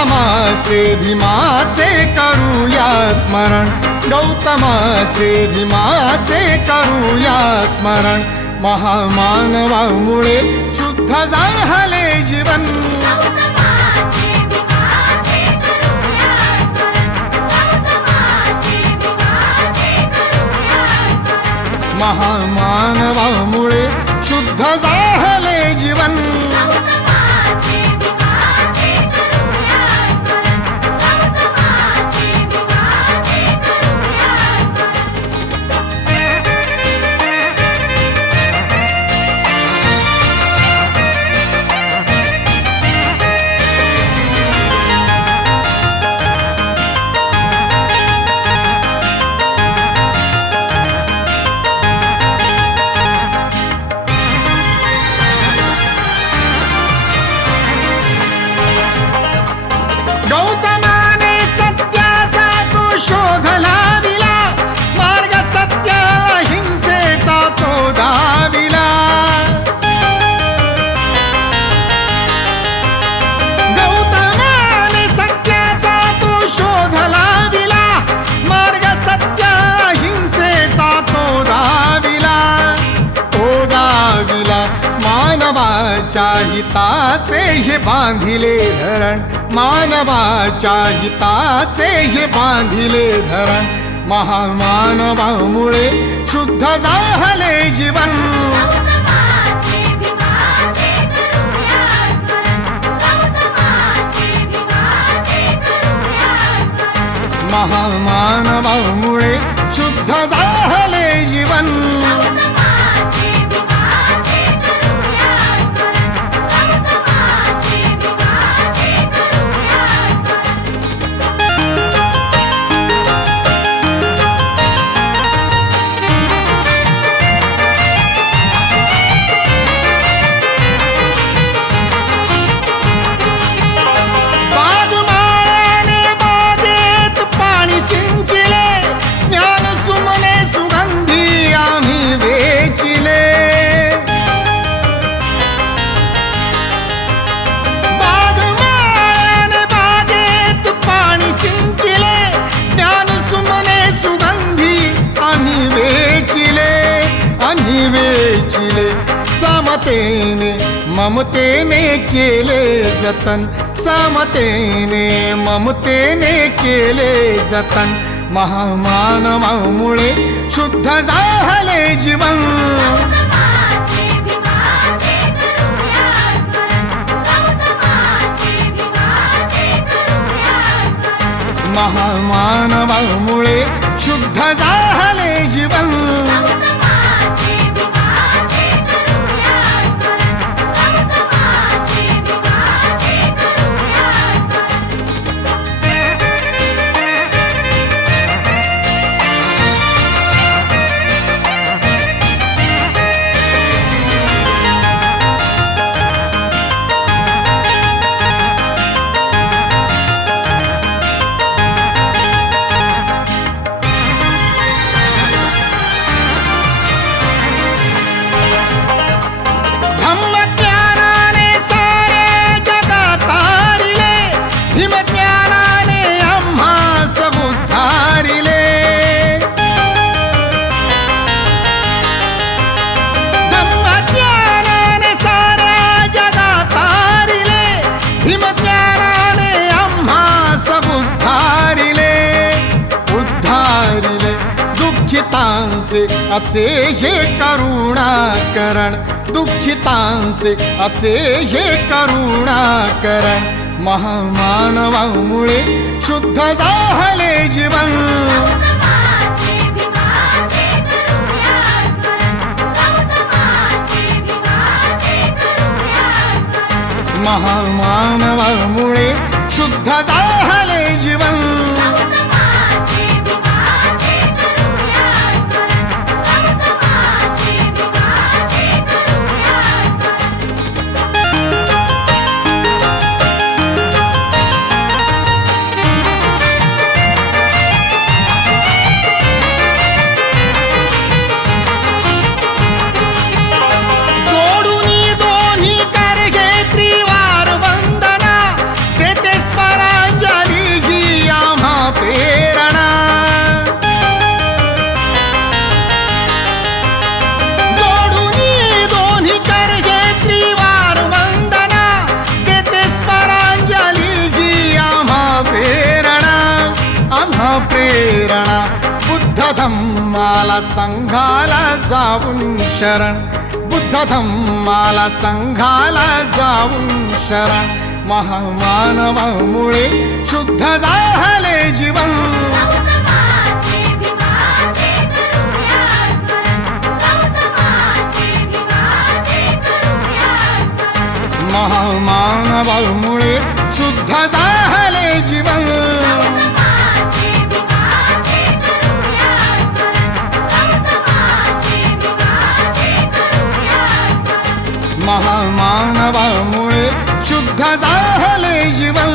गौतमाचे भीमाचे करूया स्मरण. गौतमाचे भीमाचे करूया स्मरण. महामानवामुळे शुद्ध झाले जीवन. महामानवामुळे शुद्ध जा हिताचे हे बांधिले धरण. मानवाच्या हिताचे हे बांधिले धरण. महामानवामुळे शुद्ध झाले जीवन. महामानवामुळे शुद्ध झाले जीवन. सामतेने ममतेने केले जतन. सामतेने ममतेने केले जतन. महामानवामुळे शुद्ध झाले जीवन. महामानवामुळे शुद्ध झाले जीवन. असे हे करुणाकरण दुःखितांचे असे हे करुणाकरण महामानवामुळे शुद्ध झाले जीवन. महामानवामुळे शुद्ध झाले धम्माला संघाला जाऊन शरण. बुद्ध धम्माला संघाला जाऊन शरण. महामानवामुळे शुद्ध झाले जीवन. गौतमाचे भीमाचे महामानवामुळे शुद्ध झाले जीवन.